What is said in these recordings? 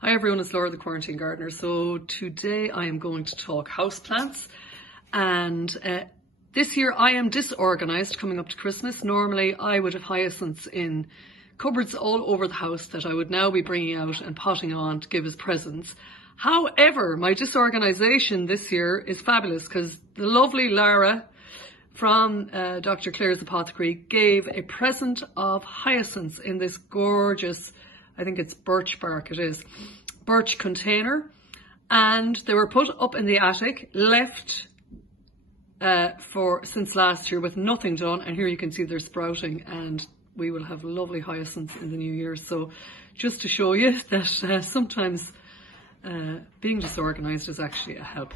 Hi everyone, it's Laura the Quarantine Gardener. So today I am going to talk houseplants, and this year I am disorganised coming up to Christmas. Normally I would have hyacinths in cupboards all over the house that I would now be bringing out and potting on to give as presents. However, my disorganisation this year is fabulous because the lovely Lara from Dr. Clare's Apothecary gave a present of hyacinths in this gorgeous, I think it's birch bark, it is, birch container, and they were put up in the attic, left since last year with nothing done, and here you can see they're sprouting, and we will have lovely hyacinths in the new year. So just to show you that sometimes being disorganised is actually a help.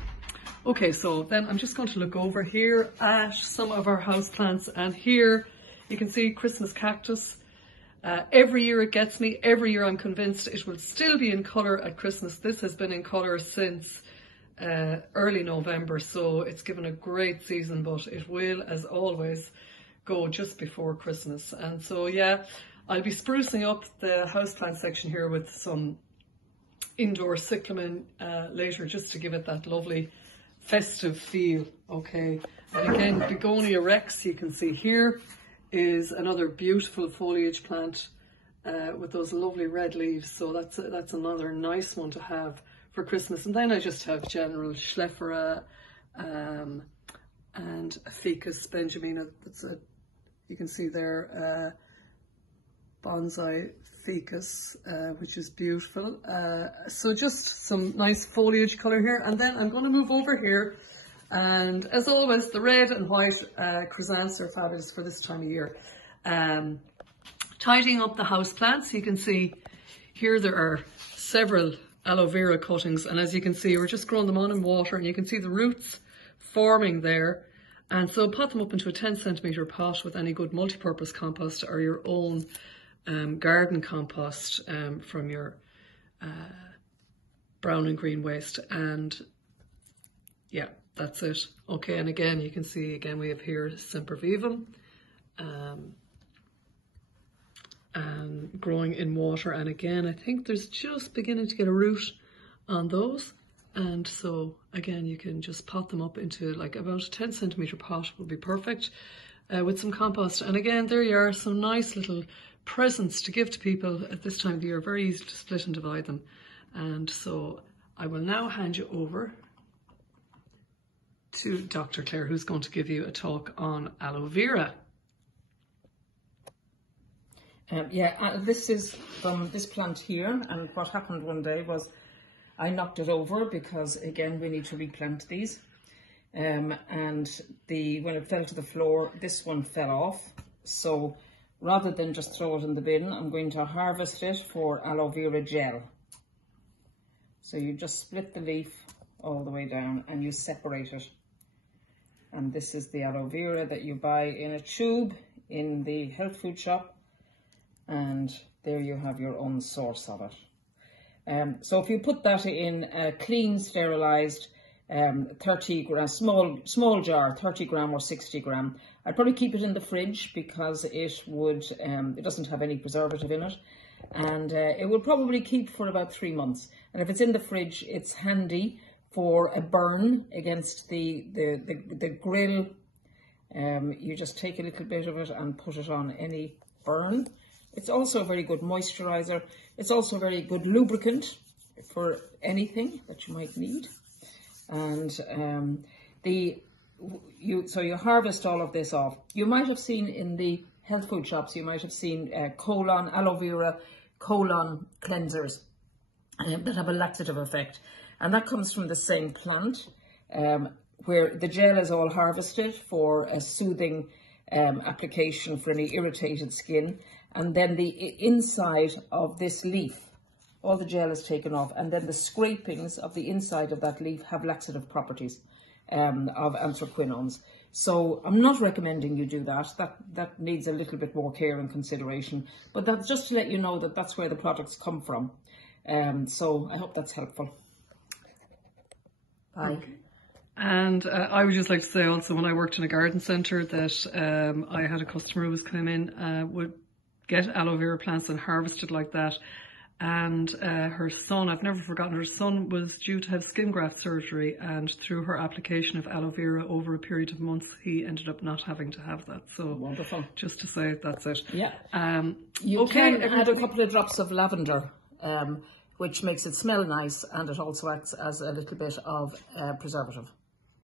Okay, so then I'm just going to look over here at some of our houseplants, and here you can see Christmas cactus. Every year it gets me, every year I'm convinced it will still be in colour at Christmas. This has been in colour since early November, so it's given a great season, but it will, as always, go just before Christmas. And so yeah, I'll be sprucing up the houseplant section here with some indoor cyclamen later, just to give it that lovely festive feel. Okay, and again, Begonia rex, you can see here, is another beautiful foliage plant with those lovely red leaves. So that's another nice one to have for Christmas. And then I just have general Schleifera and Ficus benjamina. That's you can see there, bonsai ficus, which is beautiful. So just some nice foliage colour here. And then I'm going to move over here. And as always, the red and white chrysanthemums are fabulous for this time of year. Tidying up the house plants, you can see here there are several aloe vera cuttings, and as you can see, we're just growing them on in water, and you can see the roots forming there. And so pot them up into a 10cm pot with any good multi-purpose compost or your own garden compost from your brown and green waste. And yeah, that's it. Okay, and again, you can see, again, we have here Sempervivum, and growing in water. And again, I think there's just beginning to get a root on those. And so again, you can just pot them up into like about a 10cm pot will be perfect with some compost. And again, there you are, some nice little presents to give to people at this time of the year. Very easy to split and divide them. And so I will now hand you over to Dr. Clare, who's going to give you a talk on aloe vera. This is from this plant here, and what happened one day was I knocked it over because, again, we need to replant these. And when it fell to the floor, this one fell off. So rather than just throw it in the bin, I'm going to harvest it for aloe vera gel. So you just split the leaf all the way down and you separate it. And this is the aloe vera that you buy in a tube in the health food shop. And there you have your own source of it. So if you put that in a clean, sterilised 30 gram, small jar, 30 gram or 60 gram, I'd probably keep it in the fridge because it doesn't have any preservative in it. And it will probably keep for about 3 months. And if it's in the fridge, it's handy for a burn against the grill. You just take a little bit of it and put it on any burn. It's also a very good moisturizer. It's also a very good lubricant for anything that you might need. And so you harvest all of this off. You might have seen in the health food shops, you might have seen aloe vera colon cleansers that have a laxative effect. And that comes from the same plant, where the gel is all harvested for a soothing application for any irritated skin. And then the inside of this leaf, all the gel is taken off, and then the scrapings of the inside of that leaf have laxative properties of anthraquinones. So I'm not recommending you do that. That needs a little bit more care and consideration. But that's just to let you know that that's where the products come from. So I hope that's helpful. Bye. Okay. And I would just like to say also, when I worked in a garden centre, that I had a customer who was coming in, would get aloe vera plants and harvest it like that. And her son, I've never forgotten, her son was due to have skin graft surgery, and through her application of aloe vera over a period of months, he ended up not having to have that. So wonderful. Just to say, that's it. Yeah. You can add a couple of drops of lavender, which makes it smell nice, and it also acts as a little bit of preservative.